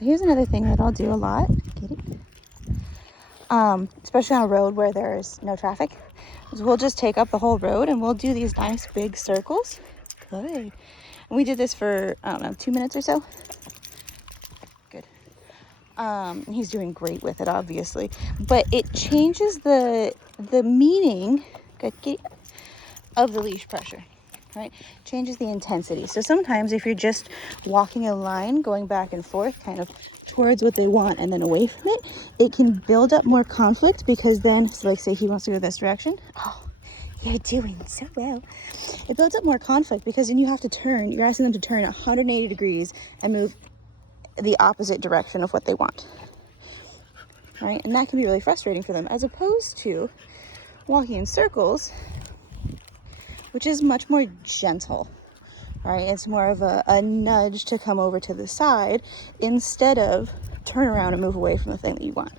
So here's another thing that I'll do a lot. Get it? Especially on a road where there's no traffic, is we'll just take up the whole road and we'll do these nice big circles. Good. And we did this for, I don't know, 2 minutes or so. Good. He's doing great with it, obviously, but it changes the meaning, good, of the leash pressure, right? Changes the intensity. So sometimes if you're just walking a line, going back and forth, kind of towards what they want and then away from it, it can build up more conflict, because then, so like say he wants to go this direction. Oh, you're doing so well. It builds up more conflict because then you have to turn, you're asking them to turn 180 degrees and move the opposite direction of what they want, right? And that can be really frustrating for them, as opposed to walking in circles, which is much more gentle, right? It's more of a nudge to come over to the side instead of turn around and move away from the thing that you want.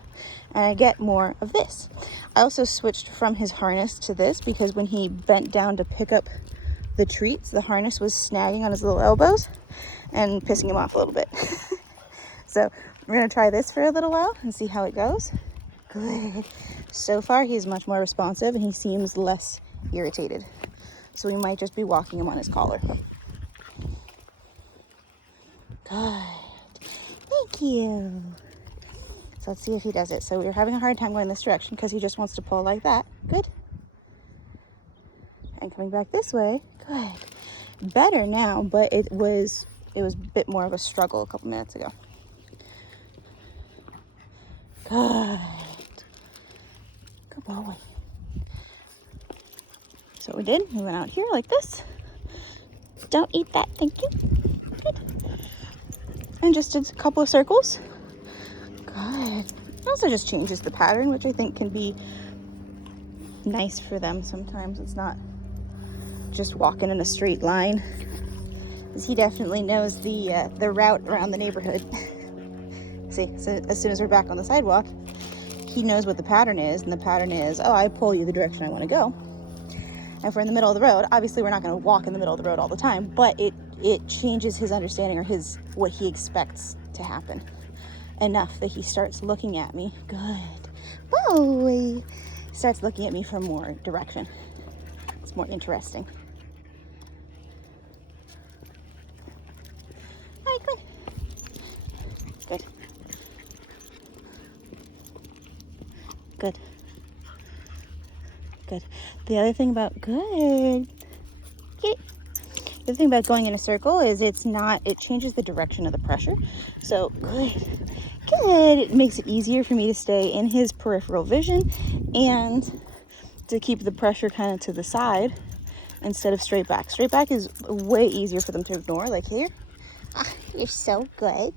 And I get more of this. I also switched from his harness to this because when he bent down to pick up the treats, the harness was snagging on his little elbows and pissing him off a little bit. So we're gonna try this for a little while and see how it goes. Good. So far, he's much more responsive and he seems less irritated. So we might just be walking him on his collar. Good. Thank you. So let's see if he does it. So we're having a hard time going this direction because he just wants to pull like that. Good. And coming back this way. Good. Better now, but it was a bit more of a struggle a couple minutes ago. Good. Good boy. So what we did, we went out here like this. Don't eat that, thank you. Good. And just did a couple of circles. Good. It also just changes the pattern, which I think can be nice for them. Sometimes it's not just walking in a straight line, because he definitely knows the route around the neighborhood. See, so as soon as we're back on the sidewalk, he knows what the pattern is, and the pattern is, oh, I pull you the direction I want to go. And if we're in the middle of the road, obviously we're not going to walk in the middle of the road all the time, but it changes his understanding, or what he expects to happen, enough that he starts looking at me. Good boy. Starts looking at me for more direction. It's more interesting. All right, good. Good. Good. The other thing about the other thing about going in a circle is it changes the direction of the pressure. So good. It makes it easier for me to stay in his peripheral vision and to keep the pressure kind of to the side instead of straight back. Straight back is way easier for them to ignore. Like here, you're so good.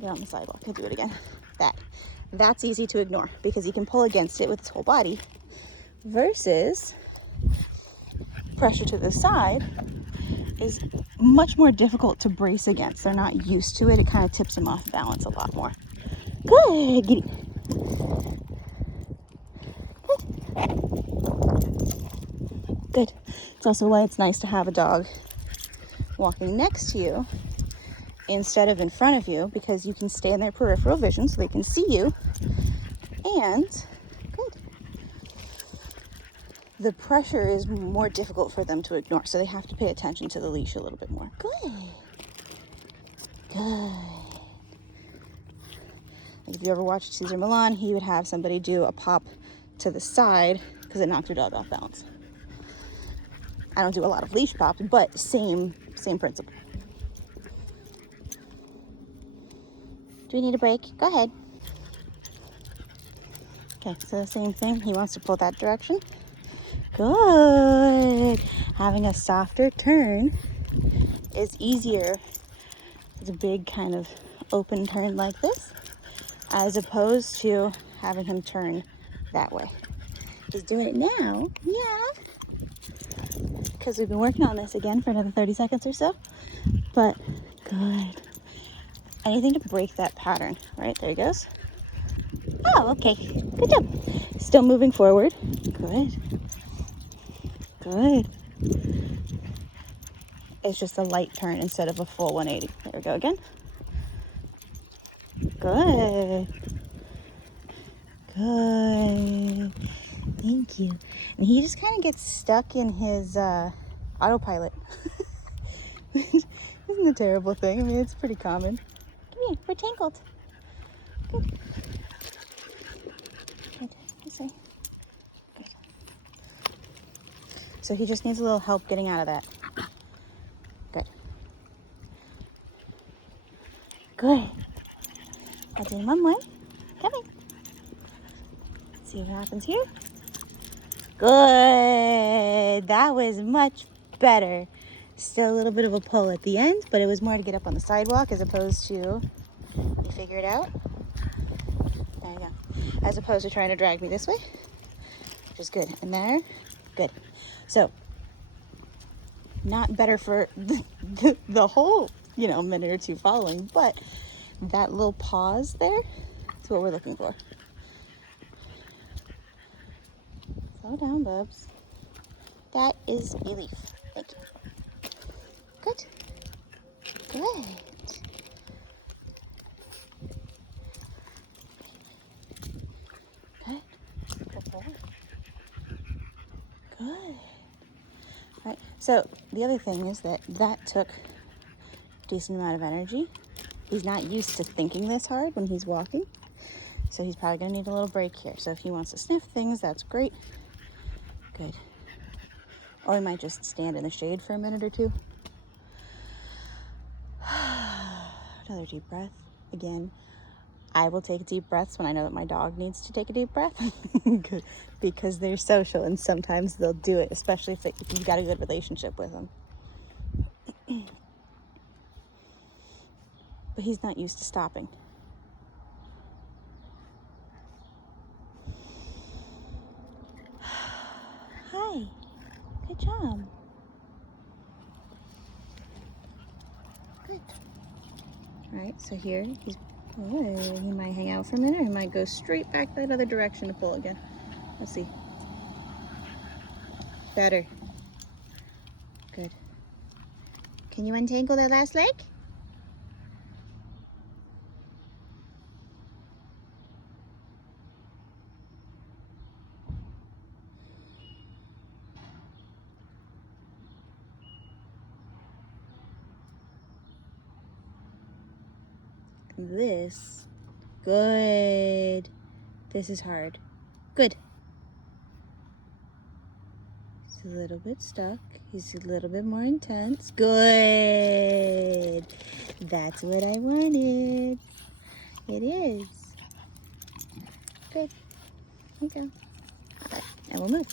Get on the sidewalk. I'll do it again. That's easy to ignore because he can pull against it with his whole body, versus pressure to the side is much more difficult to brace against. They're not used to it. It kind of tips them off balance a lot more. Good. Get it. Good. It's also why it's nice to have a dog walking next to you instead of in front of you, because you can stay in their peripheral vision so they can see you. And good. The pressure is more difficult for them to ignore, so they have to pay attention to the leash a little bit more. Good. Good. Like if you ever watched Cesar Millan, he would have somebody do a pop to the side because it knocked your dog off balance. I don't do a lot of leash pops, but same principle. Do we need a break? Go ahead. Okay, so the same thing. He wants to pull that direction. Good. Having a softer turn is easier. It's a big kind of open turn like this, as opposed to having him turn that way. He's doing it now. Yeah. Because we've been working on this again for another 30 seconds or so. But good. Anything to break that pattern. Right, there he goes. Oh, okay. Good job. Still moving forward. Good. Good. It's just a light turn instead of a full 180. There we go again. Good. Good. Thank you. And he just kind of gets stuck in his autopilot. Isn't a terrible thing. I mean, it's pretty common. Come here, we're tangled. Good. Good. This way. Good. So he just needs a little help getting out of that. Good. Good. I'll do one more. Come in. Let's see what happens here. Good. That was much better. Still a little bit of a pull at the end, but it was more to get up on the sidewalk as opposed to, you figure it out? There you go. As opposed to trying to drag me this way, which is good. And there, good. So, not better for the whole, minute or two following, but that little pause there is what we're looking for. Slow down, Bubs. That is relief. Thank you. Good. Good. Good. Good boy. Good. All right. So the other thing is that took a decent amount of energy. He's not used to thinking this hard when he's walking. So he's probably going to need a little break here. So if he wants to sniff things, that's great. Good. Or he might just stand in the shade for a minute or two. Another deep breath. Again, I will take deep breaths when I know that my dog needs to take a deep breath because they're social and sometimes they'll do it, especially if you've got a good relationship with them. But he's not used to stopping. Hi. Good job. Good. All right, so here he might hang out for a minute or he might go straight back that other direction to pull again. Let's see. Better. Good. Can you untangle that last leg? This. Good. This is hard. Good. He's a little bit stuck. He's a little bit more intense. Good. That's what I wanted. It is. Good. Okay. All right. And we'll move.